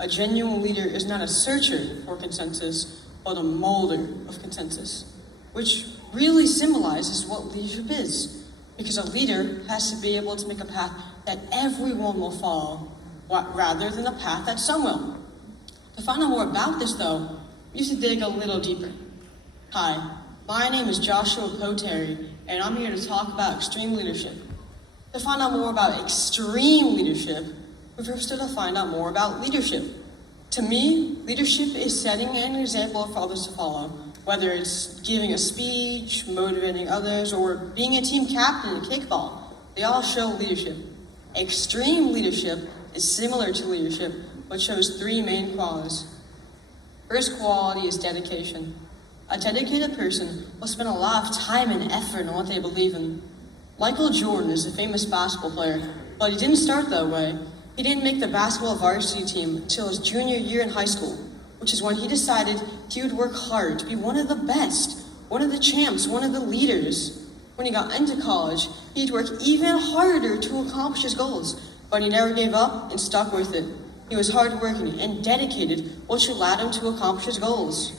a genuine leader is not a searcher for consensus, but a molder of consensus, which really symbolizes what leadership is, because a leader has to be able to make a path that everyone will follow, rather than a path that some will. To find out more about this, though, you should dig a little deeper. Hi, my name is Joshua Potere, and I'm here to talk about extreme leadership. To find out more about extreme leadership, we first have to find out more about leadership. To me, leadership is setting an example for others to follow, whether it's giving a speech, motivating others, or being a team captain in kickball. They all show leadership. Extreme leadership is similar to leadership, but shows three main qualities. First quality is dedication. A dedicated person will spend a lot of time and effort on what they believe in. Michael Jordan is a famous basketball player, but he didn't start that way. He didn't make the basketball varsity team until his junior year in high school, which is when he decided he would work hard to be one of the best, one of the champs, one of the leaders. When he got into college, he'd work even harder to accomplish his goals, but he never gave up and stuck with it. He was hardworking and dedicated, which allowed him to accomplish his goals.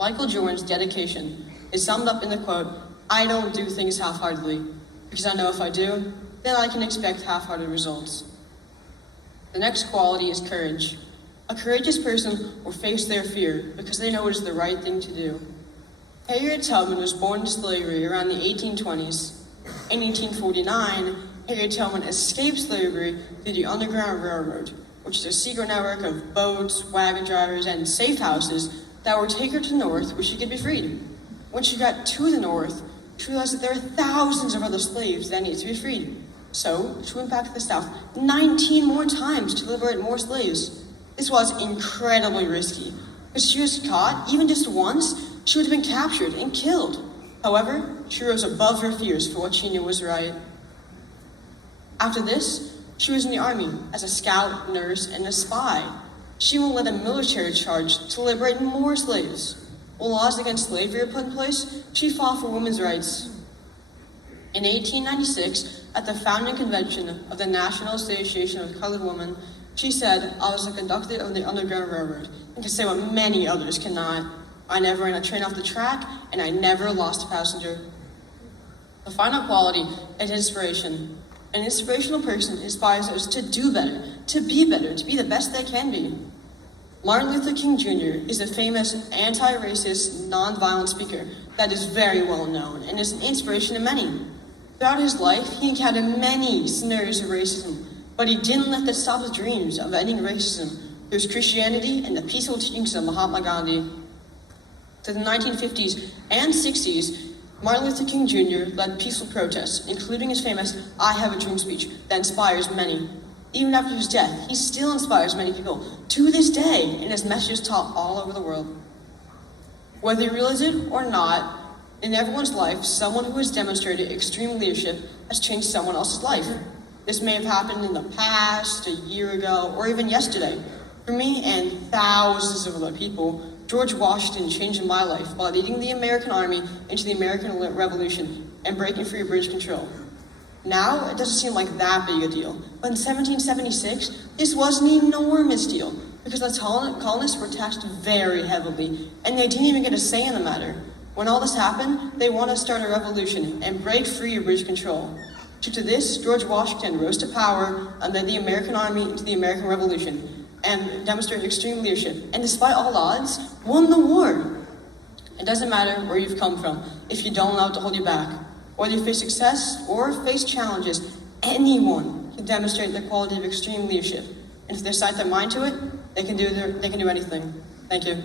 Michael Jordan's dedication is summed up in the quote, "I don't do things half-heartedly, because I know if I do, then I can expect half-hearted results." The next quality is courage. A courageous person will face their fear because they know it is the right thing to do. Harriet Tubman was born into slavery around the 1820s. In 1849, Harriet Tubman escaped slavery through the Underground Railroad, which is a secret network of boats, wagon drivers, and safe houses that would take her to the north where she could be freed. When she got to the north, she realized that there are thousands of other slaves that need to be freed. So she went back to the south 19 more times to liberate more slaves. This was incredibly risky. If she was caught, even just once, she would have been captured and killed. However, she rose above her fears for what she knew was right. After this, she was in the army as a scout, nurse, and a spy. She will led a military charge to liberate more slaves. When laws against slavery were put in place, she fought for women's rights. In 1896, at the founding convention of the National Association of Colored Women, she said, "I was a conductor of the Underground Railroad and can say what many others cannot. I never ran a train off the track, and I never lost a passenger." The final quality is inspiration. An inspirational person inspires us to do better, to be the best they can be. Martin Luther King Jr. is a famous anti-racist, non-violent speaker that is very well known and is an inspiration to many. Throughout his life, he encountered many scenarios of racism, but he didn't let that stop his dreams of ending racism through his Christianity and the peaceful teachings of Mahatma Gandhi. To the 1950s and 60s, Martin Luther King Jr. led peaceful protests, including his famous "I Have a Dream" speech that inspires many. Even after his death, he still inspires many people to this day, and his message is taught all over the world. Whether you realize it or not, in everyone's life, someone who has demonstrated extreme leadership has changed someone else's life. This may have happened in the past, a year ago, or even yesterday. For me and thousands of other people, George Washington changed my life by leading the American Army into the American Revolution and breaking free of British control. Now, it doesn't seem like that big a deal, but in 1776, this was an enormous deal because the colonists were taxed very heavily, and they didn't even get a say in the matter. When all this happened, they wanted to start a revolution and break free of British control. Due to this, George Washington rose to power and led the American Army into the American Revolution and demonstrated extreme leadership, and despite all odds, won the war. It doesn't matter where you've come from if you don't allow it to hold you back. Whether you face success or face challenges, anyone can demonstrate the quality of extreme leadership. And if they set their mind to it, they can do anything. Thank you.